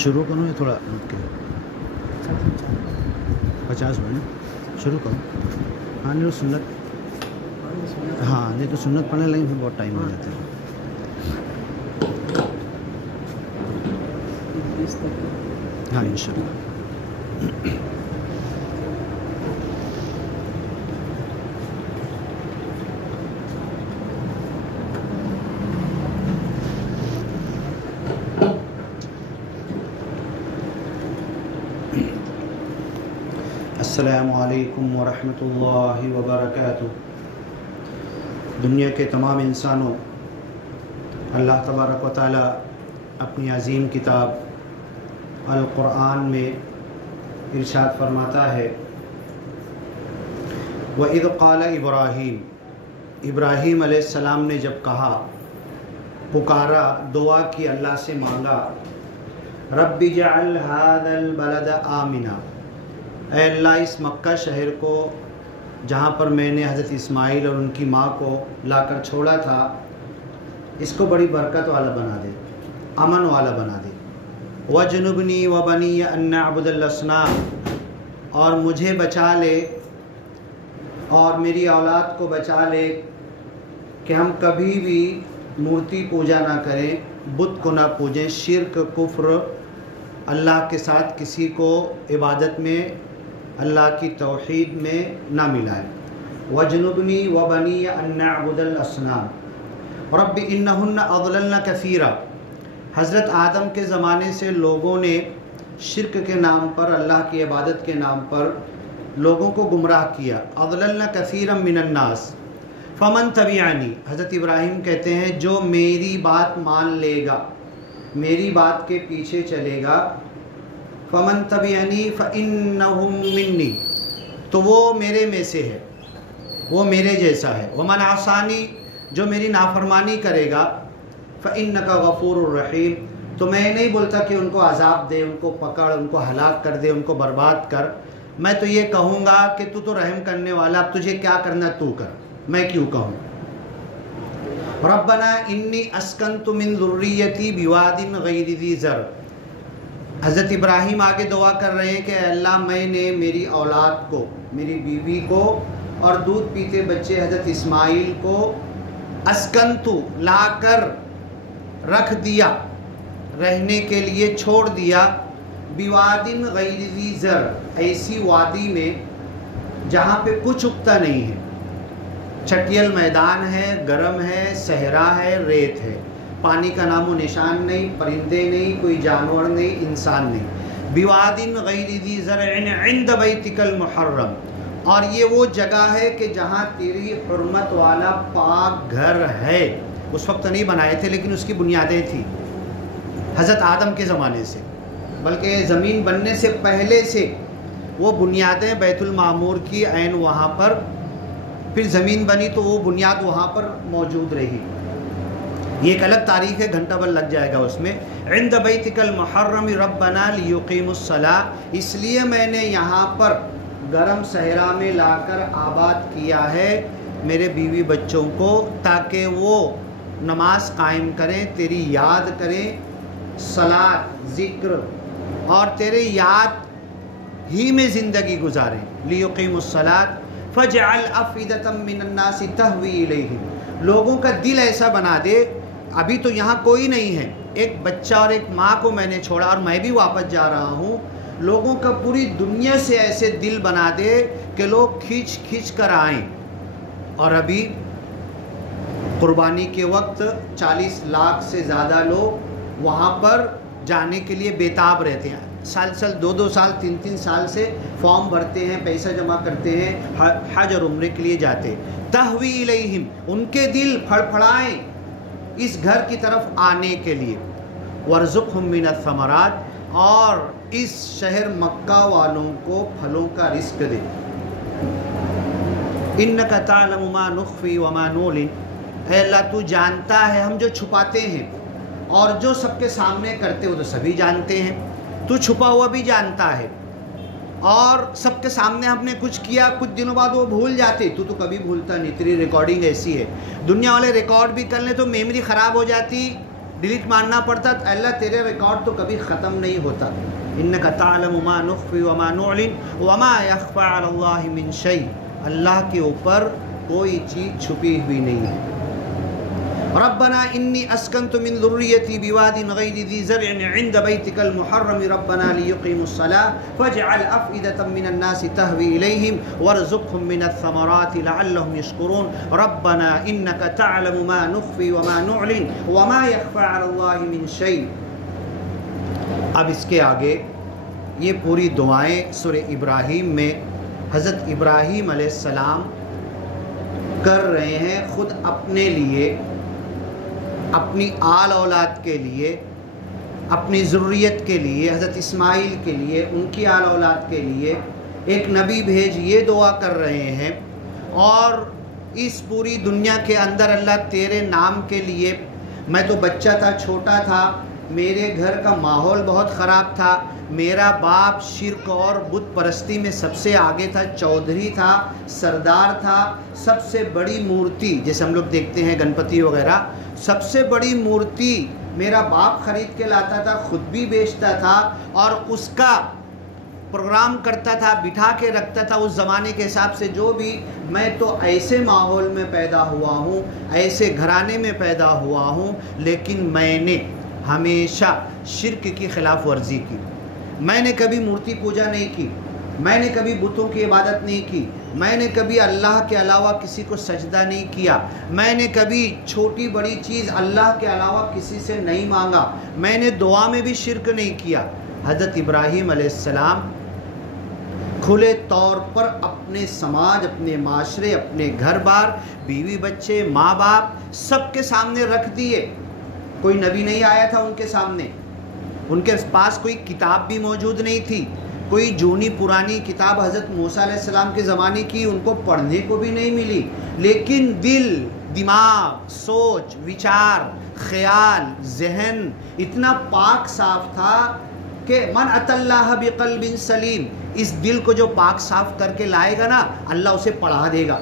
شروع کروں یا تھوڑا رک کے 50 منٹ شروع کروں؟ ہاں نہیں سنت، ہاں نہیں تو سنت پڑھنے لگیں پھر بہت ٹائم ہو جاتا ہے. ہاں انشاءاللہ. السلام علیکم ورحمۃ اللہ وبرکاتہ. دنیا کے تمام انسانوں، اللہ تبارک و تعالی اپنی عظیم کتاب القرآن میں ارشاد فرماتا ہے وَإِذْ قَالَ ابراہیم علیہ السلام نے جب کہا، پکارا، دعا کی، اللہ سے مانگا، رب اجعل هذا البلد آمنا، اے اللہ اس مکہ شہر کو جہاں پر میں نے حضرت اسماعیل اور ان کی ماں کو لا کر چھوڑا تھا، اس کو بڑی برکت والا بنا دے، امن والا بنا دے. وَجْنُبْنِي وَبَنِيَّ أَن نَّعْبُدَ الْأَصْنَامَ، اور مجھے بچا لے اور میری اولاد کو بچا لے کہ ہم کبھی بھی مورتی پوجا نہ کریں، بت کو نہ پوجیں، شرک، کفر، اللہ کے ساتھ کسی کو عبادت میں، اللہ کی توحید میں نہ ملائے. وَجْنُبْنِي وَبَنِيَّ أَن نَّعْبُدَ الْأَصْنَامَ رَبِّ إِنَّهُنَّ أَضْلَلْنَ كَثِيرًا. حضرت آدم کے زمانے سے لوگوں نے شرک کے نام پر، اللہ کی عبادت کے نام پر لوگوں کو گمراہ کیا. أَضْلَلْنَ كَثِيرًا مِّنَ النَّاسِ فَمَن تَبِعَنِي، حضرت ابراہیم کہتے ہیں جو میری بات مان لے گا، میری بات کے پیچھے چلے گا، فمن تبعنی فإنہ منی، تو وہ میرے میں سے ہے، وہ میرے جیسا ہے. ومن عصانی، جو میری نافرمانی کرے گا، فإنک غفور الرحیم، تو میں نہیں بولتا کہ ان کو عذاب دے، ان کو پکڑ، ان کو ہلاک کر دے، ان کو برباد کر. میں تو یہ کہوں گا کہ تو رحم کرنے والا، اب تجھے کیا کرنا تو کر، میں کیوں کہوں. ربنا انی اسکنت من ذریتی بواد غیر ذی زرع. حضرت ابراہیم آگے دعا کر رہے ہیں کہ اے اللہ میں نے میری اولاد کو، میری بیوی کو اور دودھ پیتے بچے حضرت اسماعیل کو اسکنتو، لا کر رکھ دیا، رہنے کے لیے چھوڑ دیا، بواد غیر ذی زرع، ایسی وادی میں جہاں پہ کچھ اگتا نہیں ہے، چٹیل میدان ہے، گرم ہے، صحرا ہے، ریت ہے، پانی کا نام و نشان نہیں، پرندے نہیں، کوئی جانور نہیں، انسان نہیں. بواد غیر ذی زرع عند بیتک المحرم، اور یہ وہ جگہ ہے کہ جہاں تیری حرمت والا پاک گھر ہے. اس وقت نہیں بنائے تھے لیکن اس کی بنیادیں تھیں حضرت آدم کے زمانے سے، بلکہ زمین بننے سے پہلے سے وہ بنیادیں بیت المعمور کی عین وہاں پر پھر زمین بنی تو وہ بنیاد وہاں پر موجود رہی. یہ ایک الگ تاریخ ہے، گھنٹہ بھر لگ جائے گا اس میں. عند بیتک المحرم ربنا لیقیموا الصلاۃ، اس لیے میں نے یہاں پر گرم صحرا میں لا کر آباد کیا ہے میرے بیوی بچوں کو، تاکہ وہ نماز قائم کریں، تیری یاد کریں، صلاۃ ذکر اور تیرے یاد ہی میں زندگی گزاریں. لیقیموا الصلاۃ فاجعل افئدۃ من الناس تہوی الیہم، لوگوں کا دل ایسا بنا دے. ابھی تو یہاں کوئی نہیں ہے، ایک بچہ اور ایک ماں کو میں نے چھوڑا اور میں بھی واپس جا رہا ہوں. لوگوں کا پوری دنیا سے ایسے دل بنا دے کہ لوگ کھینچ کھینچ کر آئیں. اور ابھی قربانی کے وقت 40 لاکھ سے زیادہ لوگ وہاں پر جانے کے لیے بےتاب رہتے ہیں. سال 2 سال 3 سال سے فارم بھرتے ہیں، پیسہ جمع کرتے ہیں، حج اور عمرے کے لیے جاتے. تہوی الیہم، ان کے دل پھڑپھڑائیں اس گھر کی طرف آنے کے لیے. وارزقہم من الثمرات، اور اس شہر مکہ والوں کو پھلوں کا رزق دے. انک تعلم ما نخفی وما نعلن، اے اللہ تو جانتا ہے ہم جو چھپاتے ہیں اور جو سب کے سامنے کرتے ہو تو سبھی جانتے ہیں. تو چھپا ہوا بھی جانتا ہے، اور سب کے سامنے ہم نے کچھ کیا، کچھ دنوں بعد وہ بھول جاتے. تو کبھی بھولتا نہیں، تیری ریکارڈنگ ایسی ہے. دنیا والے ریکارڈ بھی کر لیں تو میموری خراب ہو جاتی، ڈیلیٹ مارنا پڑتا. اللہ تیرے ریکارڈ تو کبھی ختم نہیں ہوتا. انک تعلم ما نخفی وما نعلن وما یخفی علی اللہ من شیء، اللہ کے اوپر کوئی چیز چھپی ہوئی نہیں ہے. ربنا انی اسکنت من ذریتی بواد غیر ذی زرع عند بیتک المحرم ربنا لیقیموا الصلاۃ فاجعل افئدۃ من الناس تہوی الیہم وارزقہم من الثمرات لعلہم یشکرون. ربنا انک تعلم ما نخفی وما نعلن وما یخفی علی اللہ من شیء. اب اس کے آگے یہ پوری دعائیں سورہ ابراہیم میں حضرت ابراہیم علیہ السلام کر رہے ہیں، خود اپنے لیے، اپنی آل اولاد کے لیے، اپنی ذریت کے لیے، حضرت اسماعیل کے لیے، ان کی آل اولاد کے لیے. ایک نبی بھیج، یہ دعا کر رہے ہیں. اور اس پوری دنیا کے اندر اللہ تیرے نام کے لیے، میں تو بچہ تھا، چھوٹا تھا، میرے گھر کا ماحول بہت خراب تھا، میرا باپ شرک اور بت پرستی میں سب سے آگے تھا، چودھری تھا، سردار تھا. سب سے بڑی مورتی جیسے ہم لوگ دیکھتے ہیں گنپتی وغیرہ، سب سے بڑی مورتی میرا باپ خرید کے لاتا تھا، خود بھی بیچتا تھا اور اس کا پروگرام کرتا تھا، بٹھا کے رکھتا تھا اس زمانے کے حساب سے جو بھی. میں تو ایسے ماحول میں پیدا ہوا ہوں، ایسے گھرانے میں پیدا ہوا ہوں، لیکن میں نے ہمیشہ شرک کی خلاف ورزی کی. میں نے کبھی مورتی پوجا نہیں کی، میں نے کبھی بتوں کی عبادت نہیں کی، میں نے کبھی اللہ کے علاوہ کسی کو سجدہ نہیں کیا، میں نے کبھی چھوٹی بڑی چیز اللہ کے علاوہ کسی سے نہیں مانگا، میں نے دعا میں بھی شرک نہیں کیا. حضرت ابراہیم علیہ السلام کھلے طور پر اپنے سماج، اپنے معاشرے، اپنے گھر بار، بیوی بچے، ماں باپ سب کے سامنے رکھ دیے. کوئی نبی نہیں آیا تھا ان کے سامنے، ان کے پاس کوئی کتاب بھی موجود نہیں تھی، کوئی جونی پرانی کتاب حضرت موسیٰ علیہ السلام کے زمانے کی ان کو پڑھنے کو بھی نہیں ملی. لیکن دل، دماغ، سوچ، وچار، خیال، ذہن اتنا پاک صاف تھا کہ من اتی اللہ بقلب سلیم، اس دل کو جو پاک صاف کر کے لائے گا نا، اللہ اسے پڑھا دے گا،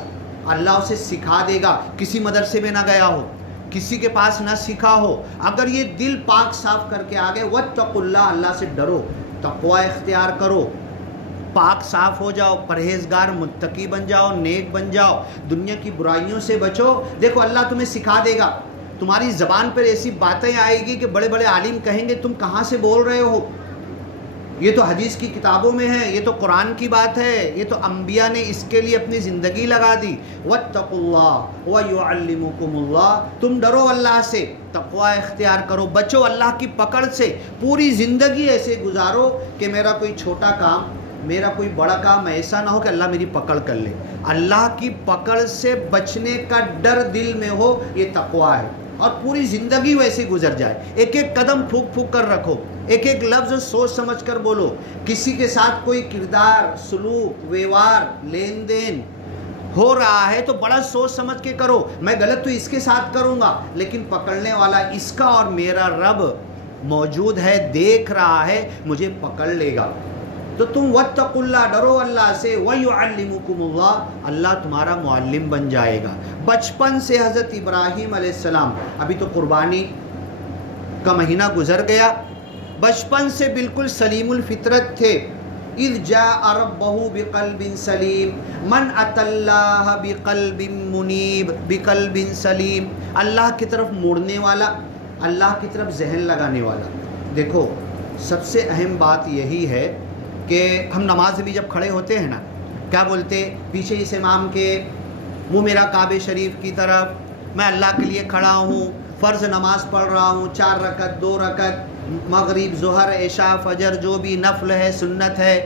اللہ اسے سکھا دے گا. کسی مدرسے میں نہ گیا ہو، کسی کے پاس نہ سیکھا ہو، اگر یہ دل پاک صاف کر کے آگے، واتقوا اللہ، اللہ سے ڈرو، تقوی اختیار کرو، پاک صاف ہو جاؤ، پرہیزگار متقی بن جاؤ، نیک بن جاؤ، دنیا کی برائیوں سے بچو. دیکھو اللہ تمہیں سکھا دے گا. تمہاری زبان پر ایسی باتیں آئے گی کہ بڑے بڑے عالم کہیں گے تم کہاں سے بول رہے ہو، یہ تو حدیث کی کتابوں میں ہے، یہ تو قرآن کی بات ہے، یہ تو انبیاء نے اس کے لیے اپنی زندگی لگا دی. واتقوا اللہ ویعلمکم اللہ، تم ڈرو اللہ سے، تقوی اختیار کرو، بچو اللہ کی پکڑ سے. پوری زندگی ایسے گزارو کہ میرا کوئی چھوٹا کام، میرا کوئی بڑا کام ایسا نہ ہو کہ اللہ میری پکڑ کر لے. اللہ کی پکڑ سے بچنے کا ڈر دل میں ہو، یہ تقوی ہے. اور پوری زندگی ویسے گزر جائے. ایک ایک قدم پھونک پھونک کر رکھو، ایک ایک لفظ سوچ سمجھ کر بولو. کسی کے ساتھ کوئی کردار، سلوک، ویوہار، لین دین ہو رہا ہے تو بڑا سوچ سمجھ کے کرو. میں غلط تو اس کے ساتھ کروں گا لیکن پکڑنے والا اس کا اور میرا رب موجود ہے, دیکھ رہا ہے, مجھے پکڑ لے گا. تو تم واتقوا اللہ, ڈرو اللہ سے, وَيُعَلِّمُكُمُ اللَّهُ, اللہ تمہارا معلم بن جائے گا. بچپن سے حضرت ابراہیم علیہ السلام, ابھی تو قربانی کا مہینہ گزر گیا, بچپن سے بالکل سلیم الفطرت تھے. اِذْ جَاءَ رَبَّهُ بِقَلْبٍ سَلِيمٍ مَنْ أَتَى اللَّهَ بِقَلْبٍ مُنِيبٍ بِقَلْبٍ سَلِيمٍ, اللہ کی طرف موڑنے والا, اللہ کی طرف ذہن لگانے والا. دیکھو سب سے اہم بات یہی ہے کہ ہم نماز بھی جب کھڑے ہوتے ہیں نا, کیا بولتے, پیچھے اس امام کے منہ میرا کعبہ شریف کی طرف, میں اللہ کے لیے کھڑا ہوں, فرض نماز پڑھ رہا ہوں, 4 رکعت 2 رکعت, مغرب ظہر عشاء فجر جو بھی نفل ہے سنت ہے,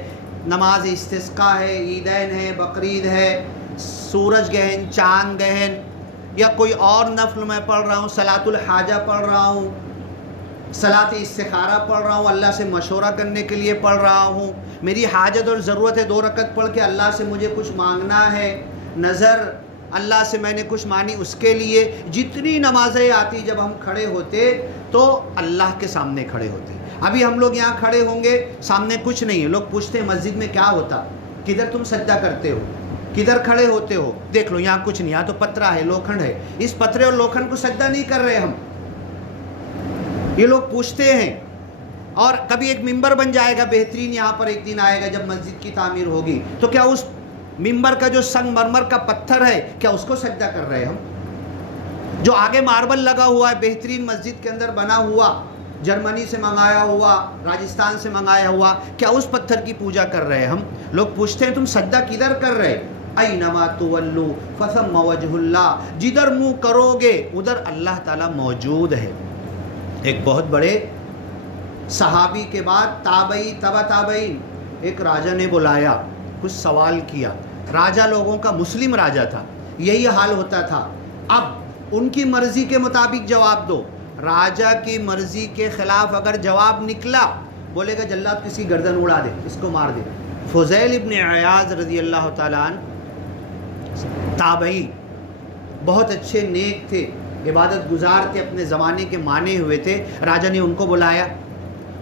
نماز استسقاء ہے, عیدین ہے, بقرعید ہے, سورج گہن, چاند گہن, یا کوئی اور نفل میں پڑھ رہا ہوں, صلاۃ الحاجہ پڑھ رہا ہوں, صلاۃ استخارہ پڑھ رہا ہوں, اللہ سے مشورہ کرنے کے لیے پڑھ رہا ہوں, میری حاجت اور ضرورت ہے 2 رکعت پڑھ کے اللہ سے مجھے کچھ مانگنا ہے, نظر اللہ سے میں نے کچھ مانی اس کے لیے. جتنی نمازیں آتی جب ہم کھڑے ہوتے تو اللہ کے سامنے کھڑے ہوتے. ابھی ہم لوگ یہاں کھڑے ہوں گے, سامنے کچھ نہیں ہے, لوگ پوچھتے ہیں مسجد میں کیا ہوتا, کدھر تم سجدہ کرتے ہو, کدھر کھڑے ہوتے ہو, دیکھ لو یہاں کچھ نہیں, یہاں تو پتھرا ہے, لوکھنڈ ہے, اس پتھرے اور لوکھنڈ کو سجدہ نہیں کر رہے ہم. یہ لوگ پوچھتے ہیں. اور کبھی ایک ممبر بن جائے گا بہترین, یہاں پر ایک دن آئے گا جب مسجد کی تعمیر ہوگی, تو کیا اس ممبر کا جو سنگ مرمر کا پتھر ہے کیا اس کو سجدہ کر رہے ہم؟ جو آگے ماربل لگا ہوا ہے بہترین مسجد کے اندر بنا ہوا, جرمنی سے منگایا ہوا, راجستھان سے منگایا ہوا, کیا اس پتھر کی پوجا کر رہے ہم؟ لوگ پوچھتے ہیں تم سجدہ کدھر کر رہے, اینما تولوا فثم وجہ اللہ, جدھر منہ کرو گے ادھر اللہ تعالیٰ موجود ہے. ایک بہت بڑے صحابی کے بعد تابعی تبع تابعین, ایک راجہ نے بلایا, کچھ سوال کیا. راجہ لوگوں کا مسلم راجہ تھا, یہی حال ہوتا تھا. اب ان کی مرضی کے مطابق جواب دو, راجہ کی مرضی کے خلاف اگر جواب نکلا, بولے گا جلاد کسی گردن اڑا دے, اس کو مار دے. فضیل ابن عیاض رضی اللہ تعالیٰ عنہ تابعی, بہت اچھے نیک تھے, عبادت گزار تھے, اپنے زمانے کے مانے ہوئے تھے. راجہ نے ان کو بلایا,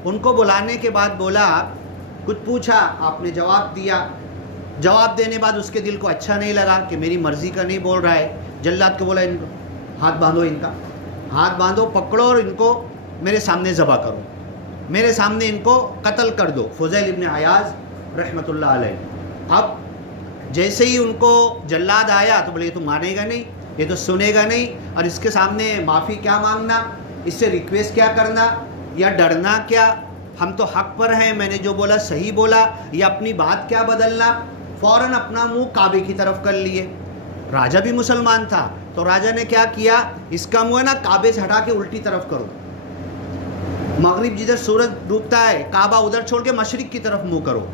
ان کو بلانے کے بعد بولا, کچھ پوچھا, آپ نے جواب دیا. جواب دینے بعد اس کے دل کو اچھا نہیں لگا کہ میری مرضی کا نہیں بول رہا ہے. جلاد کو بولا ان کو ہاتھ باندھو, ان کا ہاتھ باندھو, پکڑو اور ان کو میرے سامنے ذبح کرو, میرے سامنے ان کو قتل کر دو. فضیل ابن عیاض رحمۃ اللہ علیہ. اب جیسے ہی ان کو جلاد آیا تو بولے یہ تو مانے گا نہیں, یہ تو سنے گا نہیں, اور اس کے سامنے معافی کیا مانگنا, اس سے ریکویسٹ کیا کرنا, یا ڈرنا کیا, ہم تو حق پر ہیں, میں نے جو بولا صحیح بولا, یا اپنی بات کیا بدلنا. فوراً اپنا منہ کعبے کی طرف کر لیے. راجہ بھی مسلمان تھا تو راجہ نے کیا کیا, اس کا منہ ہے نا کعبے سے ہٹا کے الٹی طرف کرو, مغرب جدھر سورج ڈوبتا ہے کعبہ ادھر چھوڑ کے مشرق کی طرف منہ کرو.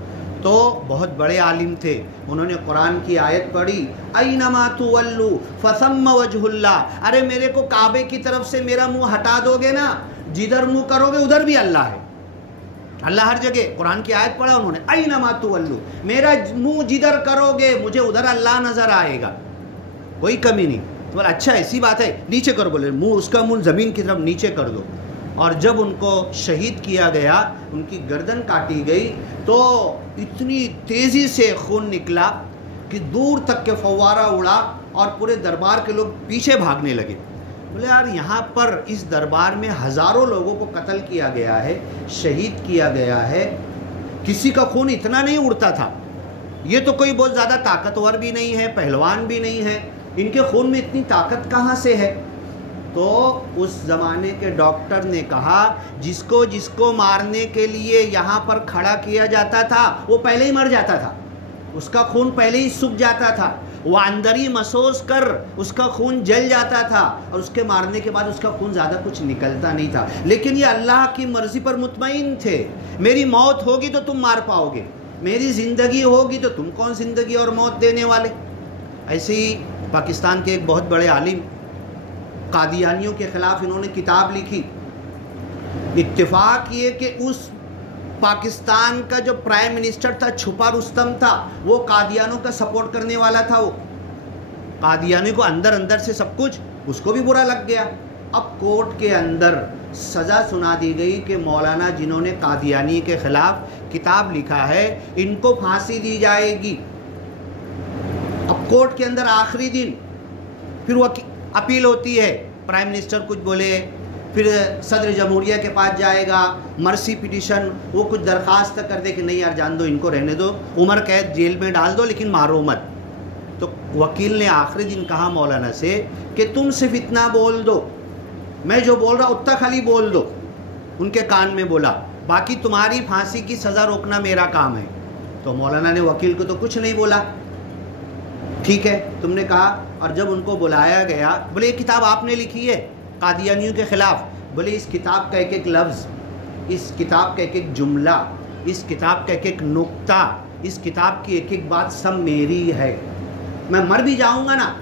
تو بہت بڑے عالم تھے, انہوں نے قرآن کی آیت پڑھی, اینما تولوا فثم وجہ اللہ. ارے میرے کو کعبے کی طرف سے میرا منہ ہٹا دو گے نا, جدھر منہ کرو گے ادھر بھی اللہ ہے. اللہ ہر جگہ, قرآن کی آیت پڑھا انہوں نے, اینما تولوا, میرا منہ جدھر کرو گے مجھے ادھر اللہ نظر آئے گا, کوئی کمی نہیں. تو بولا اچھا ایسی بات ہے, نیچے کرو, بولے منہ, اس کا منہ زمین کی طرف نیچے کر دو. اور جب ان کو شہید کیا گیا, ان کی گردن کاٹی گئی, تو اتنی تیزی سے خون نکلا کہ دور تک کے فوارہ اڑا اور پورے دربار کے لوگ پیچھے بھاگنے لگے. بولے یار یہاں پر اس دربار میں ہزاروں لوگوں کو قتل کیا گیا ہے, شہید کیا گیا ہے, کسی کا خون اتنا نہیں اڑتا تھا. یہ تو کوئی بہت زیادہ طاقتور بھی نہیں ہے, پہلوان بھی نہیں ہے, ان کے خون میں اتنی طاقت کہاں سے ہے؟ تو اس زمانے کے ڈاکٹر نے کہا جس کو مارنے کے لیے یہاں پر کھڑا کیا جاتا تھا وہ پہلے ہی مر جاتا تھا, اس کا خون پہلے ہی سوکھ جاتا تھا, وہ اندری محسوس کر اس کا خون جل جاتا تھا, اور اس کے مارنے کے بعد اس کا خون زیادہ کچھ نکلتا نہیں تھا. لیکن یہ اللہ کی مرضی پر مطمئن تھے, میری موت ہوگی تو تم مار پاؤ گے, میری زندگی ہوگی تو تم کون زندگی اور موت دینے والے. ایسے ہی پاکستان کے ایک بہت بڑے عالم, قادیانیوں کے خلاف انہوں نے کتاب لکھی. اتفاق یہ کہ اس پاکستان کا جو پرائم منسٹر تھا چھپا رستم تھا, وہ قادیانوں کا سپورٹ کرنے والا تھا. وہ قادیانی کو اندر اندر سے سب کچھ اس کو بھی برا لگ گیا. اب کورٹ کے اندر سزا سنا دی گئی کہ مولانا جنہوں نے قادیانی کے خلاف کتاب لکھا ہے ان کو پھانسی دی جائے گی. اب کورٹ کے اندر آخری دن پھر وہ اپیل ہوتی ہے، پرائم منسٹر کچھ بولے، پھر صدر جمہوریہ کے پاس جائے گا، مرسی پٹیشن، وہ کچھ درخواست کر دے کہ نہیں یار جان دو، ان کو رہنے دو، عمر قید جیل میں ڈال دو لیکن مارو مت. تو وکیل نے آخری دن کہا مولانا سے کہ تم صرف اتنا بول دو، میں جو بول رہا اتنا خالی بول دو. ان کے کان میں بولا، باقی تمہاری پھانسی کی سزا روکنا میرا کام ہے. تو مولانا نے وکیل کو تو کچھ نہیں بولا، ٹھیک ہے تم نے کہا. اور جب ان کو بلایا گیا، بولے یہ کتاب آپ نے لکھی ہے قادیانیوں کے خلاف؟ بولے اس کتاب کا ایک ایک لفظ، اس کتاب کا ایک ایک جملہ، اس کتاب کا ایک ایک نقطہ، اس کتاب کی ایک ایک بات سب میری ہے. میں مر بھی جاؤں گا نا،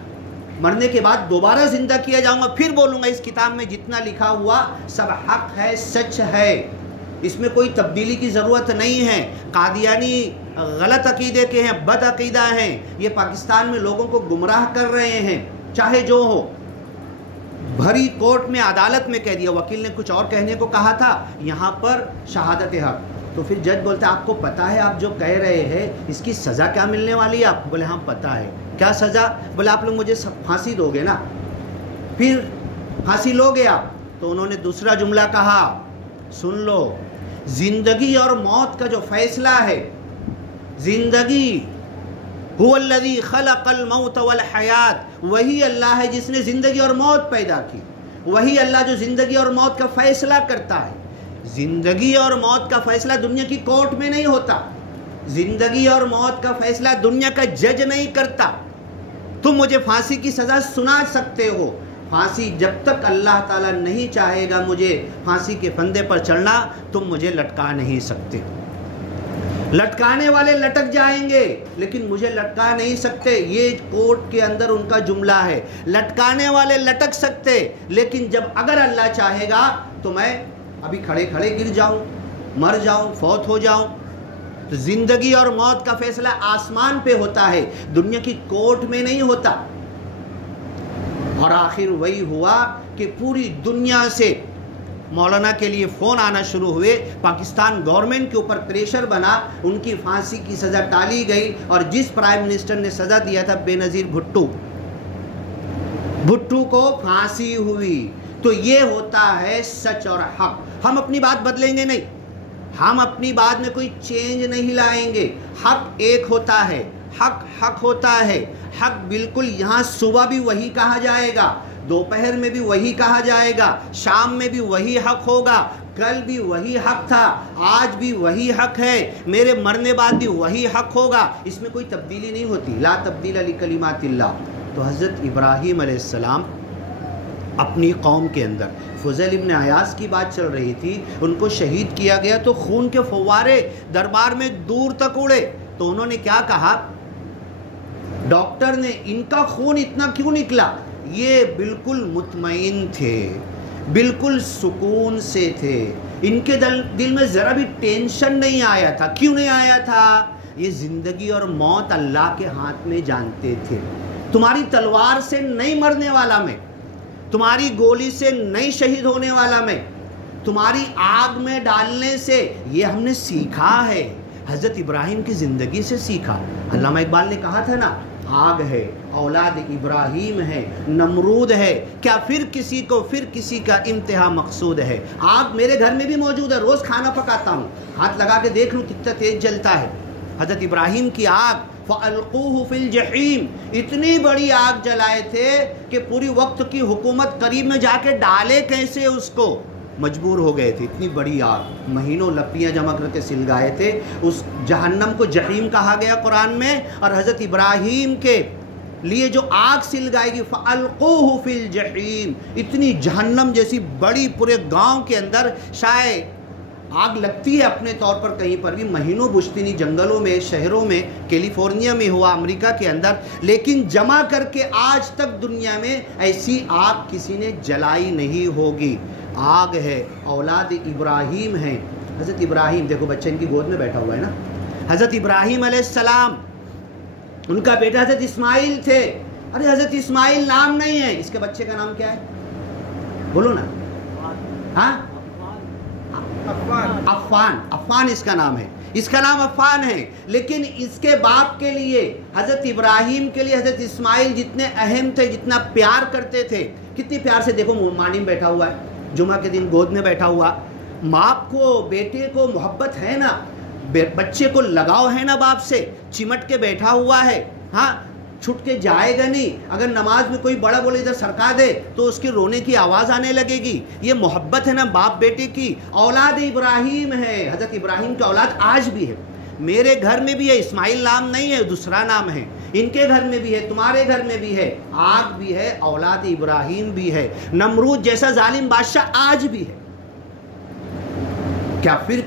مرنے کے بعد دوبارہ زندہ کیا جاؤں گا، پھر بولوں گا اس کتاب میں جتنا لکھا ہوا سب حق ہے، سچ ہے، اس میں کوئی تبدیلی کی ضرورت نہیں ہے. قادیانی غلط عقیدے کے ہیں، بد عقیدہ ہیں، یہ پاکستان میں لوگوں کو گمراہ کر رہے ہیں، چاہے جو ہو. بھری کورٹ میں، عدالت میں کہہ دیا. وکیل نے کچھ اور کہنے کو کہا تھا، یہاں پر شہادت حق. تو پھر جج بولتا ہے آپ کو پتہ ہے آپ جو کہہ رہے ہیں اس کی سزا کیا ملنے والی ہے آپ؟ بولے ہاں پتہ ہے. کیا سزا؟ بولے آپ لوگ مجھے پھانسی دو گے نا. پھر پھانسی لو گے آپ؟ تو انہوں نے دوسرا جملہ کہا، سن لو، زندگی اور موت کا جو فیصلہ ہے، زندگی هو الذی خلق الموت والحیات، وہی اللہ ہے جس نے زندگی اور موت پیدا کی، وہی اللہ جو زندگی اور موت کا فیصلہ کرتا ہے. زندگی اور موت کا فیصلہ دنیا کی کورٹ میں نہیں ہوتا، زندگی اور موت کا فیصلہ دنیا کا جج نہیں کرتا. تم مجھے پھانسی کی سزا سنا سکتے ہو، پھانسی جب تک اللہ تعالیٰ نہیں چاہے گا مجھے پھانسی کے پھندے پر چڑھنا، تم مجھے لٹکا نہیں سکتے. لٹکانے والے لٹک جائیں گے لیکن مجھے لٹکا نہیں سکتے. یہ کورٹ کے اندر ان کا جملہ ہے. لٹکانے والے لٹک سکتے لیکن جب اگر اللہ چاہے گا تو میں ابھی کھڑے کھڑے گر جاؤں، مر جاؤں، فوت ہو جاؤں. تو زندگی اور موت کا فیصلہ آسمان پہ ہوتا ہے، دنیا کی کورٹ میں نہیں ہوتا. اور آخر وہی ہوا کہ پوری دنیا سے مولانا کے لیے فون آنا شروع ہوئے، پاکستان گورنمنٹ کے اوپر پریشر بنا، ان کی پھانسی کی سزا ٹالی گئی. اور جس پرائم منسٹر نے سزا دیا تھا بے نظیر بھٹو کو پھانسی ہوئی. تو یہ ہوتا ہے سچ اور حق. ہم اپنی بات بدلیں گے نہیں، ہم اپنی بات میں کوئی چینج نہیں لائیں گے. حق ایک ہوتا ہے، حق ہوتا ہے. حق بالکل یہاں صبح بھی وہی کہا جائے گا، دوپہر میں بھی وہی کہا جائے گا، شام میں بھی وہی حق ہوگا. کل بھی وہی حق تھا، آج بھی وہی حق ہے، میرے مرنے بعد بھی وہی حق ہوگا. اس میں کوئی تبدیلی نہیں ہوتی. لا تبدیل لکلمات اللہ. تو حضرت ابراہیم علیہ السلام اپنی قوم کے اندر، فضیل ابن عیاض کی بات چل رہی تھی، ان کو شہید کیا گیا تو خون کے فوارے دربار میں دور تک اڑے. تو انہوں نے کیا کہا؟ ڈاکٹر نے، ان کا خون اتنا کیوں نکلا؟ یہ بالکل مطمئن تھے، بالکل سکون سے تھے، ان کے دل میں ذرا بھی ٹینشن نہیں آیا تھا. کیوں نہیں آیا تھا؟ یہ زندگی اور موت اللہ کے ہاتھ میں جانتے تھے. تمہاری تلوار سے نہیں مرنے والا میں، تمہاری گولی سے نہیں شہید ہونے والا میں، تمہاری آگ میں ڈالنے سے. یہ ہم نے سیکھا ہے، حضرت ابراہیم کی زندگی سے سیکھا. علامہ اقبال نے کہا تھا نا، آگ ہے، اولاد ابراہیم ہے، نمرود ہے، کیا پھر کسی کا امتحا مقصود ہے. آگ میرے گھر میں بھی موجود ہے، روز کھانا پکاتا ہوں، ہاتھ لگا کے دیکھ لوں کتنا تیز جلتا ہے. حضرت ابراہیم کی آگ، فَأَلْقُوهُ فِي الْجَحِيمِ، اتنی بڑی آگ جلائے تھے کہ پوری وقت کی حکومت قریب میں جا کے ڈالے کیسے اس کو، مجبور ہو گئے تھے. اتنی بڑی آگ، مہینوں لپیاں جمع کر کے سلگائے تھے. اس جہنم کو جحیم کہا گیا قرآن میں. اور حضرت ابراہیم کے لیے جو آگ سلگائے گی، فَأَلْقُوهُ فِي الْجَحِيمِ، اتنی جہنم جیسی بڑی، پورے گاؤں کے اندر شاید آگ لگتی ہے اپنے طور پر کہیں پر بھی، مہینوں بجھتی نہیں، جنگلوں میں، شہروں میں، کیلیفورنیا میں ہوا، امریکہ کے اندر، لیکن جمع کر کے آج تک دنیا میں ایسی آگ کسی نے جلائی نہیں ہوگی. آگ ہے، اولاد ابراہیم ہیں. حضرت ابراہیم دیکھو، بچہ ان کی گود میں بیٹھا ہوا ہے نا، حضرت ابراہیم علیہ السلام، ان کا بیٹا حضرت اسماعیل تھے. ارے حضرت اسماعیل نام نہیں ہے، اس کے بچے کا نام کیا ہے؟ بولو نا. ہاں عفان اس کا نام ہے، اس کا نام عفان ہے. لیکن اس کے باپ کے لیے، حضرت ابراہیم کے لیے حضرت اسماعیل جتنے اہم تھے، جتنا پیار کرتے تھے، کتنی پیار سے. دیکھو مانی میں بیٹھا ہوا ہے، جمعہ کے دن گود میں بیٹھا ہوا. باپ کو بیٹے کو محبت ہے نا، بچے کو لگاؤ ہے نا باپ سے، چمٹ کے بیٹھا ہوا ہے. ہاں چھٹ کے جائے گا نہیں. اگر نماز میں کوئی بڑا بولے ادھر سرکا دے تو اس کی رونے کی آواز آنے لگے گی. یہ محبت ہے نا باپ بیٹے کی. اولاد ابراہیم ہے، حضرت ابراہیم کی اولاد آج بھی ہے. میرے گھر میں بھی ہے، اسماعیل نام نہیں ہے، دوسرا نام ہے. ان کے گھر میں بھی ہے، تمہارے گھر میں بھی ہے، آج بھی ہے. اولاد ابراہیم بھی ہے. نمرود جیسا ظالم بادشاہ آج بھی ہے. کیا پھر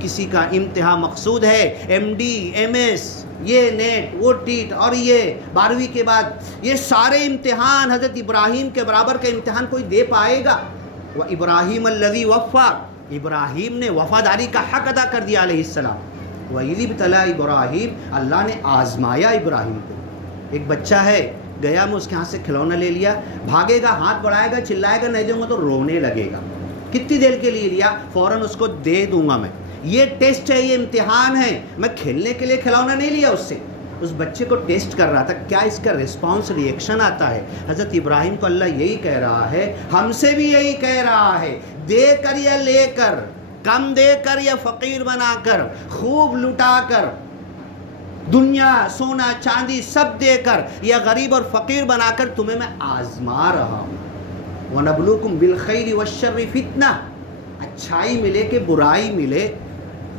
کسی کا امتحان مقصود ہے؟ ایم ڈی، ایم ایس، یہ نیٹ، وہ ٹیٹ، اور یہ 12ویں کے بعد یہ سارے امتحان حضرت ابراہیم کے برابر کا امتحان کوئی دے پائے گا؟ وَإِبْرَاهِيمَ الَّذِي وَفَّى، ابراہیم نے وفاداری کا حق ادا کر دیا علیہ السلام. وَإِذِ ابْتَلَىٰ ابراہیم، اللہ نے آزمایا ابراہیم کو. ایک بچہ ہے، گیا میں اس کے ہاتھ سے کھلونا لے لیا، بھاگے گا، ہاتھ بڑھائے گا، چلائے گا، نہیں دوں گا تو رونے لگے گا. کتنی دیر کے لیے لیا؟ فوراً اس کو دے دوں گا میں. یہ ٹیسٹ ہے، یہ امتحان ہے. میں کھیلنے کے لیے کھلونا نہیں لیا اس سے، اس بچے کو ٹیسٹ کر رہا تھا کیا اس کا ریسپانس، ریئیکشن آتا ہے. حضرت ابراہیم کو اللہ یہی کہہ رہا ہے، ہم سے بھی یہی کہہ رہا ہے. دے کر یا لے کر، کم دے کر یا فقیر بنا کر، خوب لٹا کر، دنیا سونا چاندی سب دے کر، یا غریب اور فقیر بنا کر تمہیں میں آزما رہا ہوں. وَنَبْلُوكُمْ بِالْخَيْرِ وَالشَّرِّ فِتْنَةً، اچھائی ملے کہ برائی ملے،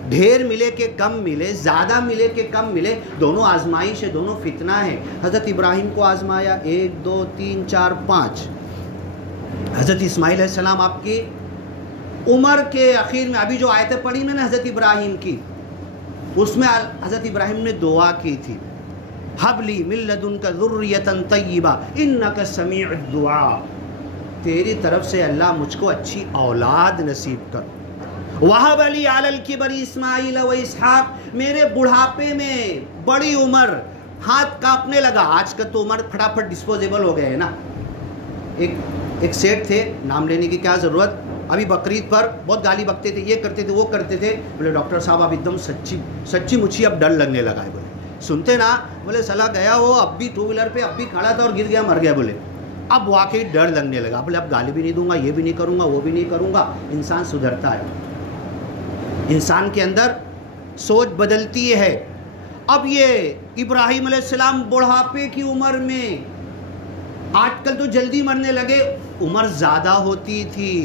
ڈھیر ملے کہ کم ملے، زیادہ ملے کہ کم ملے، دونوں آزمائش ہے، دونوں فتنہ ہے. حضرت ابراہیم کو آزمایا 1 2 3 4 5. حضرت اسماعیل علیہ السلام آپ کی عمر کے اخیر میں، ابھی جو آیتیں پڑھی میں نے حضرت ابراہیم کی، اس میں حضرت ابراہیم نے دعا کی تھی، هَبْ لِي مِن لَّدُنْكَ ذُرِّيَّةً طَيِّبَةً إِنَّكَ سَمِيعُ الدُّعَاء، تیری طرف سے اللہ مجھ کو اچھی اولاد نصیب کر. وَهَبَ لِي عَلَى الْكِبَرِ إِسْمَاعِيلَ وَإِسْحَاقَ، میرے بڑھاپے میں، بڑی عمر، ہاتھ کانپنے لگا. آج کا تو عمر پھٹافٹ ڈسپوزیبل ہو گئے ہے نا. ایک سیٹ تھے، نام لینے کی کیا ضرورت، ابھی بقرعید پر بہت گالی بکتے تھے، یہ کرتے تھے، وہ کرتے تھے. بولے ڈاکٹر صاحب اب ایک دم سچی مچھی اب ڈر لگنے لگا ہے. بولے سنتے نا، بولے صلاح گیا وہ اب بھی 2 ویلر پہ اب بھی کھڑا تھا اور گر گیا، مر گیا. بولے اب واقعی ڈر لگنے لگا. بولے اب گالی بھی نہیں دوں گا، یہ بھی نہیں کروں گا، وہ بھی نہیں کروں گا. انسان سدھرتا ہے، انسان کے اندر سوچ بدلتی ہے. اب یہ ابراہیم علیہ السلام بڑھاپے کی عمر میں، آج کل تو جلدی مرنے لگے، عمر زیادہ ہوتی تھی.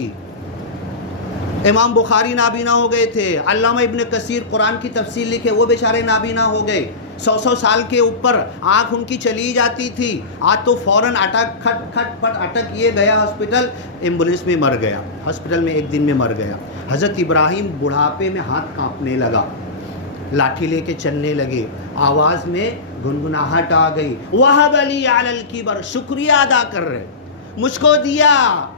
امام بخاری نابینا ہو گئے تھے، علامہ ابن کثیر قرآن کی تفسیر لکھے، وہ بیچارے نابینا ہو گئے. 100 سال کے اوپر آنکھ ان کی چلی جاتی تھی. آج تو فوراً اٹک، کھٹ کھٹ پٹ اٹک، یہ گیا ہاسپٹل، ایمبولینس میں مر گیا، ہاسپٹل میں 1 دن میں مر گیا. حضرت ابراہیم بڑھاپے میں ہاتھ کانپنے لگا، لاٹھی لے کے چلنے لگے، آواز میں گنگناہٹ آ گئی. وَهَبَ لِي عَلَى الْكِبَرِ، شکریہ ادا کر رہے، مجھ کو دیا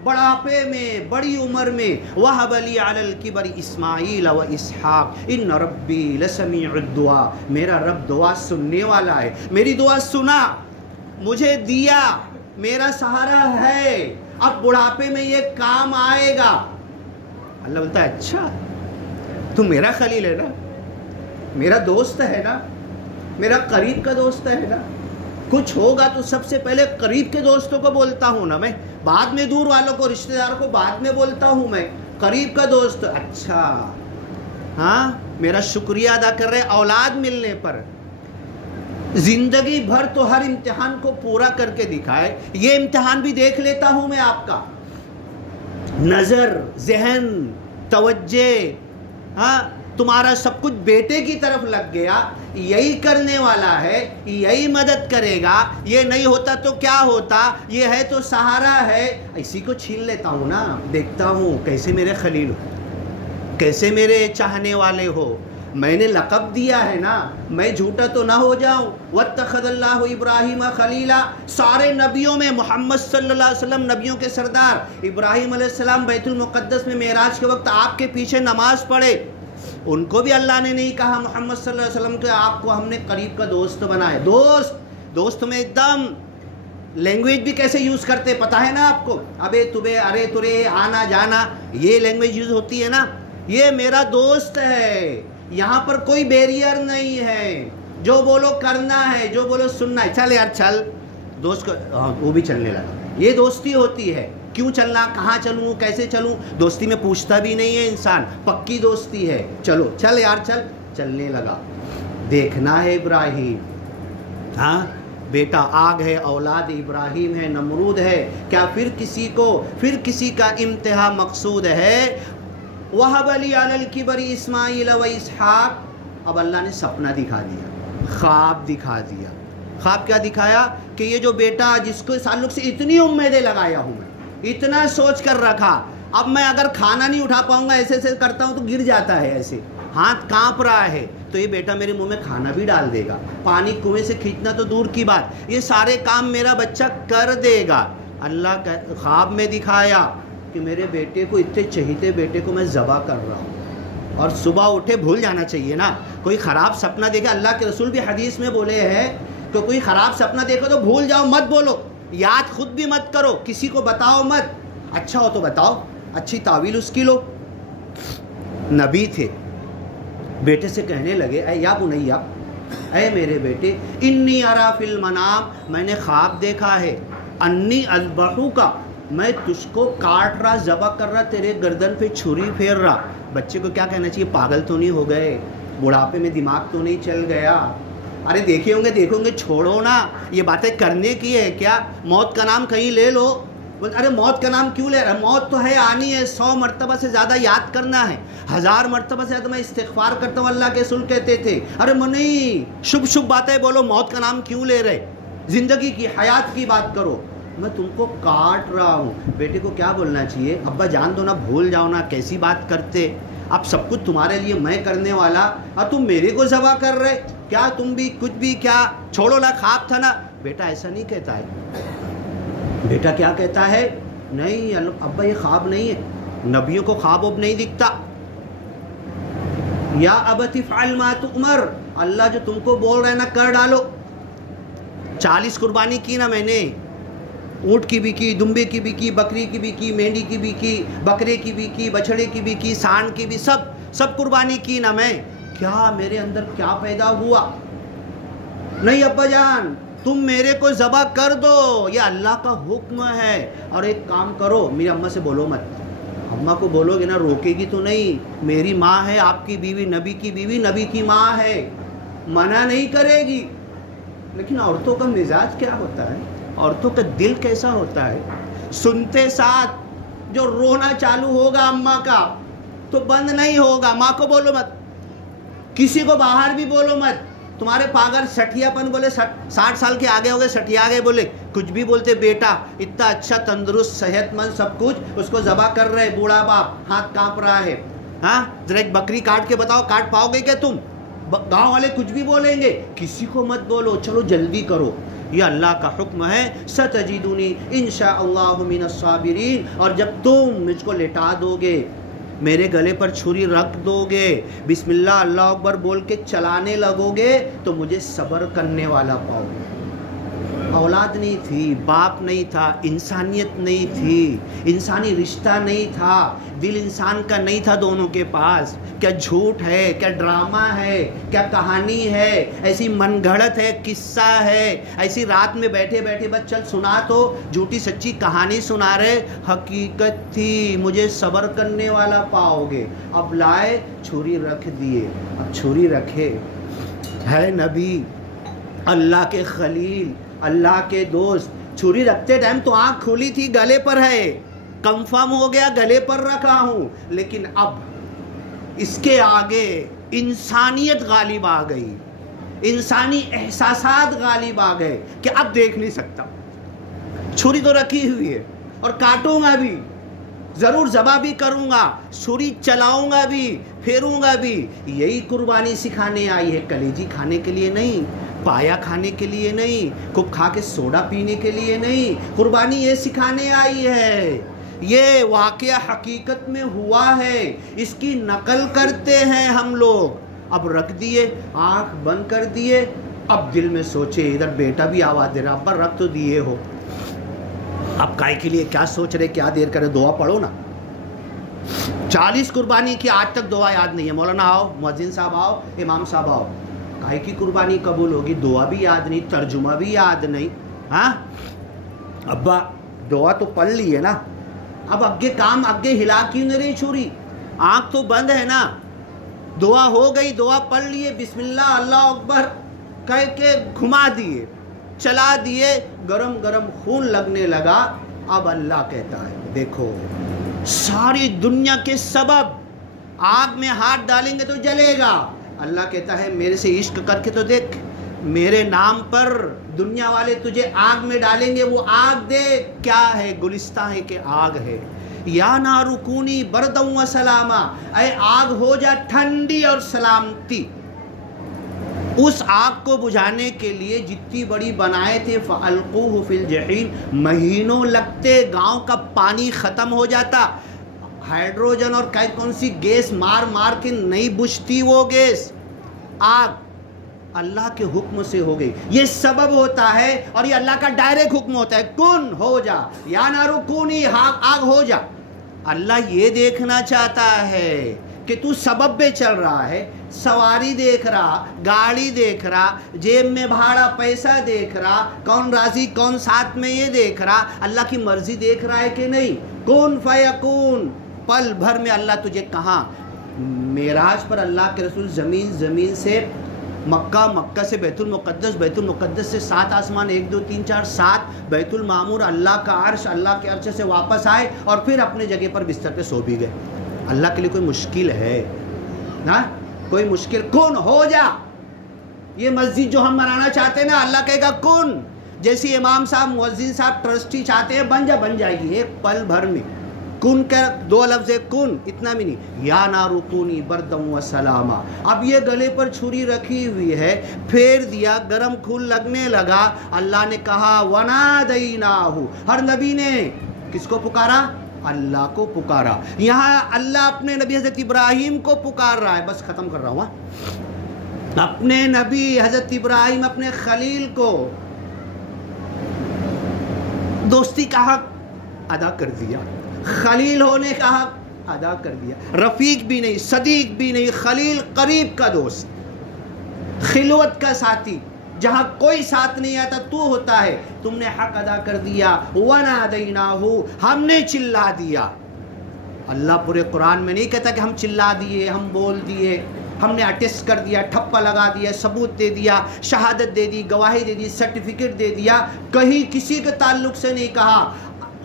بڑھاپے میں، بڑی عمر میں. وَهَبَ لِي عَلَى الْكِبَرِ إِسْمَاعِيلَ وَإِسْحَاقَ إِنَّ رَبِّي لَسَمِيعُ الدُّعَاء، میرا رب دعا سننے والا ہے، میری دعا سنا، مجھے دیا، میرا سہارا ہے، اب بڑھاپے میں یہ کام آئے گا. اللہ بولتا ہے اچھا تم میرا خلیل ہے نا، میرا دوست ہے نا، میرا قریب کا دوست ہے نا. کچھ ہوگا تو سب سے پہلے قریب کے دوستوں کو بولتا ہوں نا میں، بعد میں دور والوں کو، رشتہ داروں کو بعد میں بولتا ہوں میں. قریب کا دوست، اچھا ہاں میرا شکریہ ادا کر رہے اولاد ملنے پر. زندگی بھر تو ہر امتحان کو پورا کر کے دکھائے، یہ امتحان بھی دیکھ لیتا ہوں میں آپ کا. نظر، ذہن، توجہ، ہاں تمہارا سب کچھ بیٹے کی طرف لگ گیا. یہی کرنے والا ہے، یہی مدد کرے گا. یہ نہیں ہوتا تو کیا ہوتا، یہ ہے تو سہارا ہے. اسی کو چھین لیتا ہوں نا، دیکھتا ہوں کیسے میرے خلیل ہو، کیسے میرے چاہنے والے ہو. میں نے لقب دیا ہے نا، میں جھوٹا تو نہ ہو جاؤں. وَاتَّخَذَ اللَّهُ إِبْرَاهِيمَ خَلِيلًا، سارے نبیوں میں محمد صلی اللہ علیہ وسلم نبیوں کے سردار. ابراہیم علیہ السلام بیت المقدس میں معراج کے وقت آپ کے پیچھے نماز پڑھے، ان کو بھی اللہ نے نہیں کہا محمد صلی اللہ علیہ وسلم کہ آپ کو ہم نے قریب کا دوست بنائے. دوست دوست میں ایک دم لینگویج بھی کیسے یوز کرتے پتہ ہے نا آپ کو، ابے تبے ارے ترے آنا جانا، یہ لینگویج یوز ہوتی ہے نا. یہ میرا دوست ہے، یہاں پر کوئی بیریئر نہیں ہے، جو بولو کرنا ہے، جو بولو سننا ہے. چل یار چل، دوست کو وہ بھی چلنے لگا. یہ دوستی ہوتی ہے. کیوں چلنا، کہاں چلوں، کیسے چلوں، دوستی میں پوچھتا بھی نہیں ہے انسان، پکی دوستی ہے. چلو چل یار چل، چلنے لگا. دیکھنا ہے ابراہیم، ہاں بیٹا آگ ہے، اولاد ابراہیم ہے، نمرود ہے. کیا پھر کسی کا امتحان مقصود ہے؟ وَهَبَ لِي عَلَى الْكِبَرِ اسماعیل و اسحاق. اب اللہ نے سپنا دکھا دیا، خواب دکھا دیا. خواب کیا دکھایا؟ کہ یہ جو بیٹا جس کو تعلق سے اتنی امیدیں لگایا ہوں میں، اتنا سوچ کر رکھا، اب میں اگر کھانا نہیں اٹھا پاؤں گا، ایسے ایسے کرتا ہوں تو گر جاتا ہے، ایسے ہاتھ کانپ رہا ہے، تو یہ بیٹا میرے منہ میں کھانا بھی ڈال دے گا، پانی کنویں سے کھینچنا تو دور کی بات، یہ سارے کام میرا بچہ کر دے گا. اللہ کا خواب میں دکھایا کہ میرے بیٹے کو، اتنے چہیتے بیٹے کو میں ذبح کر رہا ہوں. اور صبح اٹھے بھول جانا چاہیے نا، کوئی خراب سپنا دیکھا. اللہ کے رسول بھی حدیث میں بولے ہیں کہ کوئی خراب سپنا دیکھو تو بھول جاؤ، مت بولو، یاد خود بھی مت کرو، کسی کو بتاؤ مت. اچھا ہو تو بتاؤ، اچھی تعویل اس کی لو. نبی تھے، بیٹے سے کہنے لگے اے یا بنیا، اے میرے بیٹے، انی ارا فی المنام، میں نے خواب دیکھا ہے، انی اذبحوک، میں تجھ کو کاٹ رہا، ذبح کر رہا، تیرے گردن پہ چھری پھیر رہا. بچے کو کیا کہنا چاہیے؟ پاگل تو نہیں ہو گئے، بڑھاپے میں دماغ تو نہیں چل گیا؟ ارے دیکھیں گے چھوڑو نا، یہ باتیں کرنے کی ہے کیا؟ موت کا نام کہیں لے لو. ارے موت کا نام کیوں لے رہا ہے؟ موت تو ہے آنی ہے، 100 مرتبہ سے زیادہ یاد کرنا ہے، 1000 مرتبہ سے زیادہ میں استغفار کرتا ہوں. اللہ کے رسول کہتے تھے ارے منی شبھ باتیں بولو، موت کا نام کیوں لے رہے؟ زندگی کی، حیات کی بات کرو. میں تم کو کاٹ رہا ہوں. بیٹے کو کیا بولنا چاہیے؟ ابا جان دو نا، بھول جاؤ نا، کیسی بات کرتے، اب سب کچھ تمہارے لیے میں کرنے والا اور تم میرے کو ذبح کر رہے، کیا تم بھی کچھ بھی، کیا چھوڑو نا، خواب تھا نا. بیٹا ایسا نہیں کہتا ہے. بیٹا کیا کہتا ہے؟ نہیں ابا یہ خواب نہیں ہے، نبیوں کو خواب اب نہیں دکھتا. یا ابت افعل ما تؤمر، اللہ جو تم کو بول رہا ہے نا کر ڈالو. 40 قربانی کی نا میں نے، اونٹ کی بھی کی، دمبے کی بھی کی، بکری کی بھی کی، مینڈی کی بھی کی، بکرے کی بھی کی، بچڑے کی بھی کی، سانڈ کی بھی، سب قربانی کی نا میں. کیا میرے اندر کیا پیدا ہوا؟ نہیں ابا جان تم میرے کو ذبح کر دو، یہ اللہ کا حکم ہے. اور ایک کام کرو، میری اماں سے بولو مت. اماں کو بولو گے نا روکے گی تو نہیں، میری ماں ہے، آپ کی بیوی، نبی کی بیوی، نبی کی ماں ہے، منع نہیں کرے گی. لیکن عورتوں کا مزاج کیا ہوتا ہے، عورتوں کا دل کیسا ہوتا ہے؟ سنتے ساتھ جو رونا چالو ہوگا اماں کا تو بند نہیں ہوگا. ماں کو بولو مت، کسی کو باہر بھی بولو مت. تمہارے پاگل سٹھیا پن بولے 60 سال کے آگے ہو گئے، سٹھیا آگے بولے کچھ بھی بولتے. بیٹا اتنا اچھا تندرست صحت مند سب کچھ، اس کو ذبح کر رہے، بوڑھا باپ ہاتھ کانپ رہا ہے. ہاں ذرا ایک بکری کاٹ کے بتاؤ، کاٹ پاؤ گے کیا تم؟ گاؤں والے کچھ بھی بولیں گے، کسی کو مت بولو، چلو جلدی کرو، یہ اللہ کا حکم ہے. ستجدونی انشاءاللہ من الصابرین. اور جب تم مجھ کو لٹا دو گے، میرے گلے پر چھری رکھ دو گے، بسم اللہ اللہ اکبر بول کے چلانے لگو گے، تو مجھے صبر کرنے والا پاؤ گے. اولاد نہیں تھی، باپ نہیں تھا، انسانیت نہیں تھی، انسانی رشتہ نہیں تھا، دل انسان کا نہیں تھا دونوں کے پاس. کیا جھوٹ ہے، کیا ڈرامہ ہے، کیا کہانی ہے، ایسی من گھڑت ہے، قصہ ہے، ایسی رات میں بیٹھے بیٹھے بس چل سنا تو جھوٹی سچی کہانی سنا رہے. حقیقت تھی، مجھے صبر کرنے والا پاؤ گے. اب لائے چھری رکھ دیے. اب چھری رکھے، ہے نبی، اللہ کے خلیل، اللہ کے دوست. چھری رکھتے ٹائم تو آنکھ کھولی تھی، گلے پر ہے، کنفرم ہو گیا گلے پر رکھا ہوں. لیکن اب اس کے آگے انسانیت غالب آ گئی، انسانی احساسات غالب آ گئے کہ اب دیکھ نہیں سکتا. چھری تو رکھی ہوئی ہے اور کاٹوں گا بھی، ضرور ذبح بھی کروں گا، چھری چلاؤں گا بھی، پھیروں گا بھی. یہی قربانی سکھانے آئی ہے، کلیجی کھانے کے لیے نہیں، پایا کھانے کے لیے نہیں، کب کھا کے سوڈا پینے کے لیے نہیں. قربانی یہ سکھانے آئی ہے. یہ واقعہ حقیقت میں ہوا ہے، اس کی نقل کرتے ہیں ہم لوگ. اب رکھ دیے، آنکھ بند کر دیے، اب دل میں سوچے ادھر بیٹا بھی آواز دے رہا ابا رکھ تو دیے ہو، اب کائے کے لیے کیا سوچ رہے کیا دیر کرے، دعا پڑھو نا۔ 40 قربانی کی آج تک دعا یاد نہیں ہے، مولانا آؤ، مؤذن صاحب آؤ، امام صاحب آؤ، کائے کی قربانی قبول ہوگی؟ دعا بھی یاد نہیں، ترجمہ بھی یاد نہیں۔ ہاں ابا دعا تو پڑھ لی ہے نا، اب اگے کام اگے ہلا کیوں نہیں رہی چھری؟ آنکھ تو بند ہے نا، دعا ہو گئی، دعا پڑھ لیے، بسم اللہ اللہ اکبر کہہ کے گھما دیے، چلا دیے، گرم گرم خون لگنے لگا۔ اب اللہ کہتا ہے دیکھو ساری دنیا کے سبب، آگ میں ہاتھ ڈالیں گے تو جلے گا، اللہ کہتا ہے میرے سے عشق کر کے تو دیکھ، میرے نام پر دنیا والے تجھے آگ میں ڈالیں گے، وہ آگ دیکھ کیا ہے، گلستہ ہے کہ آگ ہے۔ یا نار کونی بردا و سلاما، اے آگ ہو جا ٹھنڈی اور سلامتی۔ اس آگ کو بجھانے کے لیے جتنی بڑی بنائے تھے فَأَلْقُوهُ فِي الْجَحِيمِ، مہینوں لگتے، گاؤں کا پانی ختم ہو جاتا، ہائیڈروجن اور کون سی گیس مار مار کے نہیں بجھتی وہ گیس، آگ اللہ کے حکم سے ہو گئی۔ یہ سبب ہوتا ہے اور یہ اللہ کا ڈائریکٹ حکم ہوتا ہے، کن ہو جا، یا نارو کونی آگ ہو جا۔ اللہ یہ دیکھنا چاہتا ہے کہ تو سبب پہ چل رہا ہے، سواری دیکھ رہا، گاڑی دیکھ رہا، جیب میں بھاڑا پیسہ دیکھ رہا، کون راضی کون ساتھ میں یہ دیکھ رہا، اللہ کی مرضی دیکھ رہا ہے کہ نہیں؟ کن فیکون، پل بھر میں اللہ تجھے کہاں، معراج پر اللہ کے رسول زمین سے مکہ، مکہ سے بیت المقدس، بیت المقدس سے 7 آسمان، 1 2 3 4 7، بیت المعمور، اللہ کا عرش، اللہ کے عرش سے واپس آئے اور پھر اپنے جگہ پر بستر پہ سو بھی گئے۔ اللہ کے لیے کوئی مشکل ہے نا؟ کوئی مشکل؟ کن ہو جا۔ یہ مسجد جو ہم بنانا چاہتے ہیں نا، اللہ کہے گا کن، جیسی امام صاحب مؤذن صاحب ٹرسٹی چاہتے ہیں بن جائے گی ایک پل بھر میں۔ کن کا 2 لفظ ہے، کن، اتنا بھی نہیں، یا نارو کونی بردم و سلاما۔ اب یہ گلے پر چھری رکھی ہوئی ہے، پھیر دیا، گرم خون لگنے لگا، اللہ نے کہا ونادیناہو، ہر نبی نے کس کو پکارا؟ اللہ کو پکارا۔ یہاں اللہ اپنے نبی حضرت ابراہیم کو پکار رہا ہے، بس ختم کر رہا ہوں، اپنے نبی حضرت ابراہیم اپنے خلیل کو دوستی کا حق ادا کر دیا، خلیل ہونے کا حق ادا کر دیا، رفیق بھی نہیں، صدیق بھی نہیں، خلیل قریب کا دوست، خلوت کا ساتھی، جہاں کوئی ساتھ نہیں آتا تو ہوتا ہے، تم نے حق ادا کر دیا۔ وَنَادَيْنَاهُ، ہم نے چلا دیا۔ اللہ پورے قرآن میں نہیں کہتا کہ ہم چلا دیے، ہم بول دیے، ہم نے اٹیسٹ کر دیا، ٹھپا لگا دیا، ثبوت دے دیا، شہادت دے دی، گواہی دے دی، سرٹیفکیٹ دے دیا، کہیں کسی کے تعلق سے نہیں کہا۔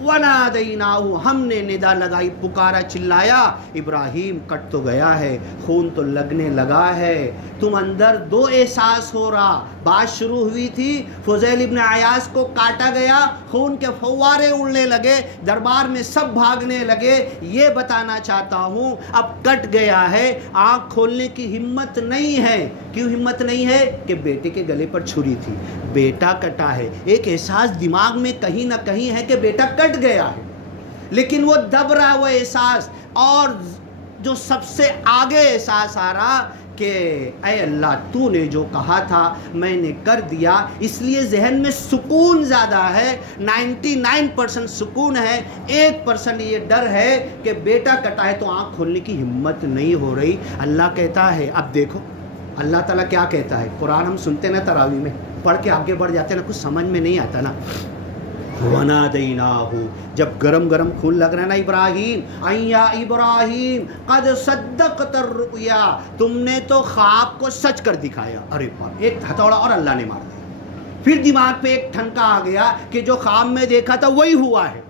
وَنَادَيْنَاهُ، ہم نے ندا لگائی، پکارا، چلایا، ابراہیم کٹ تو گیا ہے، خون تو لگنے لگا ہے، تم اندر 2 احساس ہو رہا، بات شروع ہوئی تھی، فضیل ابن عیاض کو کاٹا گیا، خون کے فوارے اڑنے لگے، دربار میں سب بھاگنے لگے، یہ بتانا چاہتا ہوں اب کٹ گیا ہے، آنکھ کھولنے کی ہمت نہیں ہے۔ کیوں ہمت نہیں ہے؟ کہ بیٹے کے گلے پر چھری تھی، بیٹا کٹا ہے، ایک احساس دماغ میں کہیں نہ کہیں ہے کہ بیٹا کٹ گیا ہے، لیکن وہ دب رہا وہ احساس، اور جو سب سے آگے احساس آ رہا کہ اے اللہ تو نے جو کہا تھا میں نے کر دیا، اس لیے ذہن میں سکون زیادہ ہے، 99% سکون ہے، 1% یہ ڈر ہے کہ بیٹا کٹا ہے تو آنکھ کھولنے کی ہمت نہیں ہو رہی۔ اللہ کہتا ہے، اب دیکھو اللہ تعالیٰ کیا کہتا ہے، قرآن ہم سنتے نا تراویح میں، پڑھ کے آگے بڑھ جاتے نا، کچھ سمجھ میں نہیں آتا نا۔ وَنَادَيْنَاهُ، جب گرم گرم خون لگ رہا ہے نا، ابراہیم اَيَّا ابراہیم قَدْ صَدَّقْتَ الرُّؤْيَا، تم نے تو خواب کو سچ کر دکھایا۔ ارے باپ، ایک ہتھوڑا اور اللہ نے مار دیا، پھر دماغ پہ ایک ٹھنکا آ گیا کہ جو خواب میں دیکھا تھا وہی ہوا ہے۔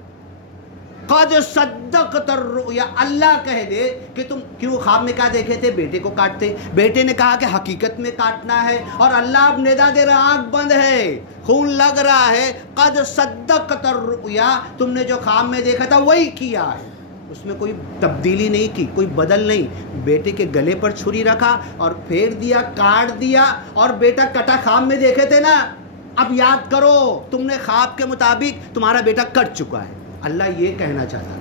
قَدْ صَدَّقْتَ الرُّؤْيَا، اللہ کہہ دے کہ تم کیوں خواب میں کیا دیکھے تھے؟ بیٹے کو کاٹتے، بیٹے نے کہا کہ حقیقت میں کاٹنا ہے، اور اللہ اب ندا دے رہا، آنکھ بند ہے، خون لگ رہا ہے، قَدْ صَدَّقْتَ الرُّؤْيَا، تم نے جو خواب میں دیکھا تھا وہی کیا ہے، اس میں کوئی تبدیلی نہیں کی، کوئی بدل نہیں۔ بیٹے کے گلے پر چھری رکھا اور پھیر دیا، کاٹ دیا، اور بیٹا کٹا، خواب میں دیکھے تھے نا، اب یاد کرو تم نے خواب کے مطابق تمہارا بیٹا کٹ چکا ہے۔ اللہ یہ کہنا چاہتا ہے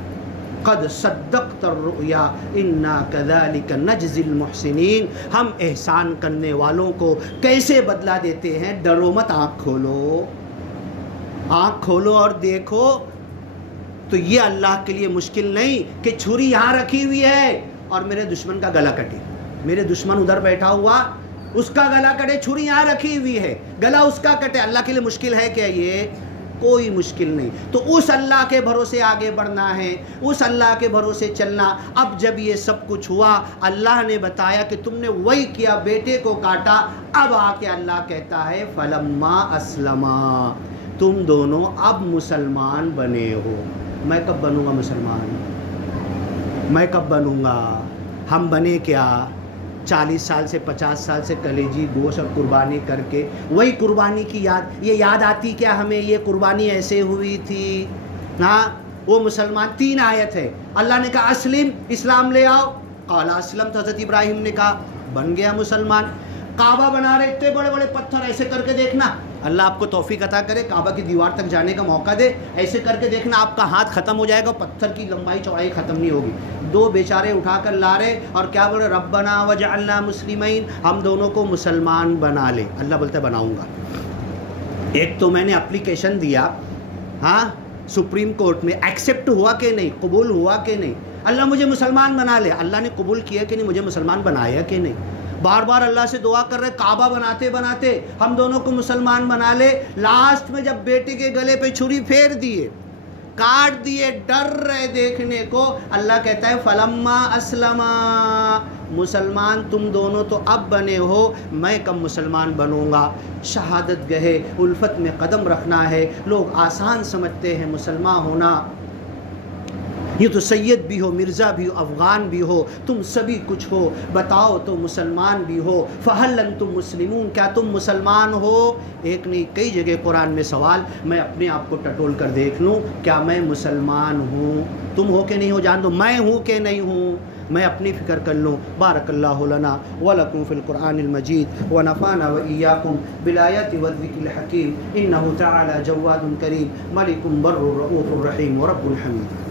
قد صدقت الرؤیا انا کذالک نجزی المحسنین. ہم احسان کرنے والوں کو کیسے بدلہ دیتے ہیں. ڈرو مت، آنکھ کھولو، آنکھ کھولو اور دیکھو. تو یہ اللہ کے لیے مشکل نہیں کہ چھری یہاں رکھی ہوئی ہے اور میرے دشمن کا گلا کٹے. میرے دشمن ادھر بیٹھا ہوا، اس کا گلا کٹے، چھری یہاں رکھی ہوئی ہے، گلا اس کا کٹے. اللہ کے لیے مشکل ہے کیا؟ یہ کوئی مشکل نہیں. تو اس اللہ کے بھروسے آگے بڑھنا ہے، اس اللہ کے بھروسے چلنا. اب جب یہ سب کچھ ہوا، اللہ نے بتایا کہ تم نے وہی کیا، بیٹے کو کاٹا. اب آ کے اللہ کہتا ہے فلما اسلما، تم دونوں اب مسلمان بنے ہو. میں کب بنوں گا مسلمان؟ میں کب بنوں گا؟ ہم بنے کیا 40 سال سے 50 سال سے کلیجی گوشت اور قربانی کر کے. وہی قربانی کی یہ یاد آتی کیا ہمیں؟ یہ قربانی ایسے ہوئی تھی. ہاں وہ مسلمان 3 آیت ہے. اللہ نے کہا اسلم، اسلام لے آؤ. قال اسلم، تو حضرت ابراہیم نے کہا بن گیا مسلمان. کعبہ بنا رہے اتنے بڑے بڑے پتھر، ایسے کر کے دیکھنا. اللہ آپ کو توفیق عطا کرے، کعبہ کی دیوار تک جانے کا موقع دے. ایسے کر کے دیکھنا آپ کا ہاتھ ختم ہو جائے گا، پتھر کی لمبائی چوڑائی ختم نہیں ہوگی. 2 بیچارے اٹھا کر لا رہے اور کیا بولے ربنا وجعلنا مسلمین، ہم دونوں کو مسلمان بنا لے. اللہ بولتا ہے بناؤں گا. ایک تو میں نے اپلیکیشن دیا، ہاں سپریم کورٹ میں، ایکسیپٹ ہوا کہ نہیں، قبول ہوا کہ نہیں. اللہ مجھے مسلمان بنا لے. اللہ نے قبول کیا کہ نہیں، مجھے مسلمان بنایا کہ نہیں. بار بار اللہ سے دعا کر رہے، کعبہ بناتے بناتے ہم دونوں کو مسلمان بنا لے. لاسٹ میں جب بیٹے کے گلے پہ چھری پھیر دیے، کاٹ دیے، ڈر رہے دیکھنے کو، اللہ کہتا ہے فلما اسلما، مسلمان تم دونوں تو اب بنے ہو، میں کب مسلمان بنوں گا. شہادت گہے الفت میں قدم رکھنا ہے. لوگ آسان سمجھتے ہیں مسلمان ہونا، یہ تو سید بھی ہو، مرزا بھی ہو، افغان بھی ہو، تم سبھی کچھ ہو. بتاؤ تو مسلمان بھی ہو. فہل انتم مسلمون، کیا تم مسلمان ہو؟ ایک نہیں کئی جگہ قرآن میں سوال. میں اپنے آپ کو ٹٹول کر دیکھ لوں، کیا میں مسلمان ہوں؟ تم ہو کہ نہیں ہو جان دو، میں ہوں کہ نہیں ہوں، میں اپنی فکر کر لوں. بارک اللہ لنا ولکم فی القرآن المجید ونفعنا وإیاکم بالآیات والذکر الحکیم. انہ تعالی جواد کریم ملک بر رؤوف رحیم ورب الحمید.